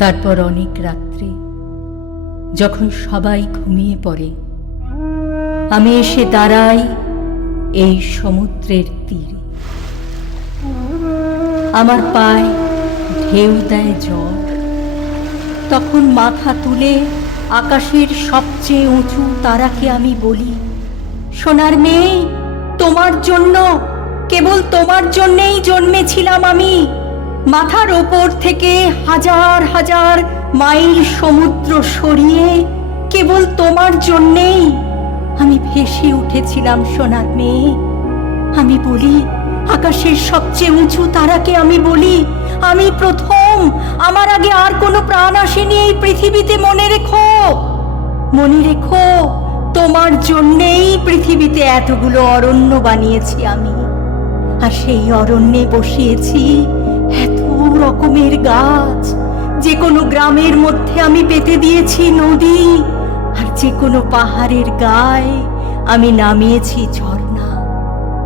তারপর অনেক রাত্রে, যখন সবাই ঘুমিয়ে পড়ে, আমি এসে দাঁড়াই এই সমুদ্রের তীরে। আমার পায়ে ঢেউ দেয় জল তখন মাথা তুলে আকাশের সবচেয়ে উঁচু তারাকে আমি বলি, সোনার মেয়ে, তোমার জন্য, কেবল তোমার জন্যেই জন্মেছিলাম আমি। মাথার ওপর থেকে হাজার হাজার মাইল সমুদ্র সরিয়ে কেবল তোমার জন্যেই আমি ভেসে উঠেছিলাম, সোনার মেয়ে। আমি বলি, আকাশের সবচেয়ে উঁচু তারাকে আমি বলি, আমি প্রথম। আমার আগে আর কোনো প্রাণ আসেনি এই পৃথিবীতে, মনে রেখো। মনে রেখো, তোমার জন্যেই পৃথিবীতে এতগুলো অরণ্য বানিয়েছি আমি। আর সেই অরণ্যে বসিয়েছি রকমের গাছ। যে কোনো গ্রামের মধ্যে আমি পেতে দিয়েছি নদী। আর যে কোনো পাহাড়ের গায়ে আমি নামিয়েছি ঝর্ণা।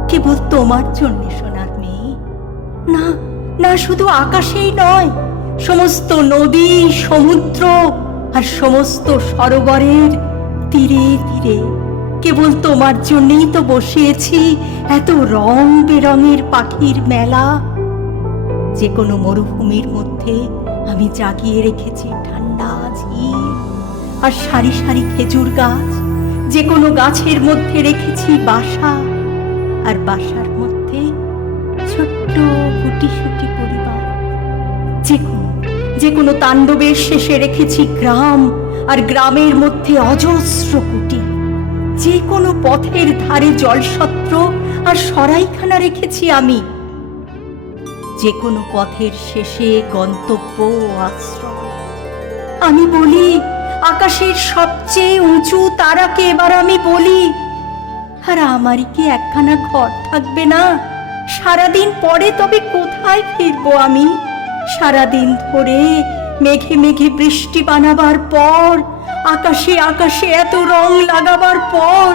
কেবল তোমার জন্য, সোনার মেয়ে। না না, শুধু আকাশেই নয়, সমস্ত নদী, সমুদ্র আর সমস্ত সরোবরের তীরে তীরে। কেবল তোমার জন্যই তো বসিয়েছি এত রং বেরঙের পাখির মেলা। যে কোনো মরুভূমির মধ্যে আমি জাগিয়ে রেখেছি ঠান্ডা আর সারি সারি খেজুর গাছ। যে কোনো গাছের মধ্যে রেখেছি বাসা আর বাসার মধ্যে ছোট্ট গুটি সুটি পরিবার। যে কোনো যে কোনো তাণ্ডবের শেষে রেখেছি গ্রাম আর গ্রামের মধ্যে অজস্র কুটি যে কোনো পথের ধারে জলসত্র আর সরাইখানা রেখেছি আমি যে কোনো পথের শেষে গন্তব্য আশ্রয়। আমি বলি, আকাশের সবচেয়ে উঁচু তারাকে এবার আমি বলি, আর আমারই কি একখানা ঘর থাকবে না? সারাদিন পরে তবে কোথায় ফিরবো আমি? সারাদিন ধরে মেঘে মেঘে বৃষ্টি বানাবার পর, আকাশে আকাশে এত রং লাগাবার পর,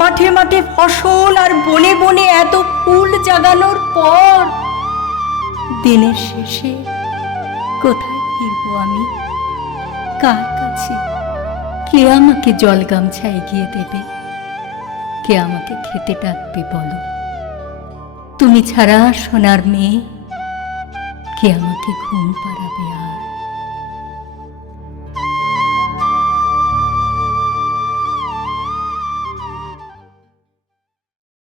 মাঠে মাঠে ফসল আর বনে বনে এত ফুল জাগানোর পর দিনের শেষে কোথায় ফিরব আমি? কার কাছে? কে আমাকে জল গামছা এগিয়ে দেবে? কে আমাকে খেতে ডাকবে বলো? তুমি ছাড়া সোনার মেয়ে, কে আমাকে ঘুম পাড়াবে আর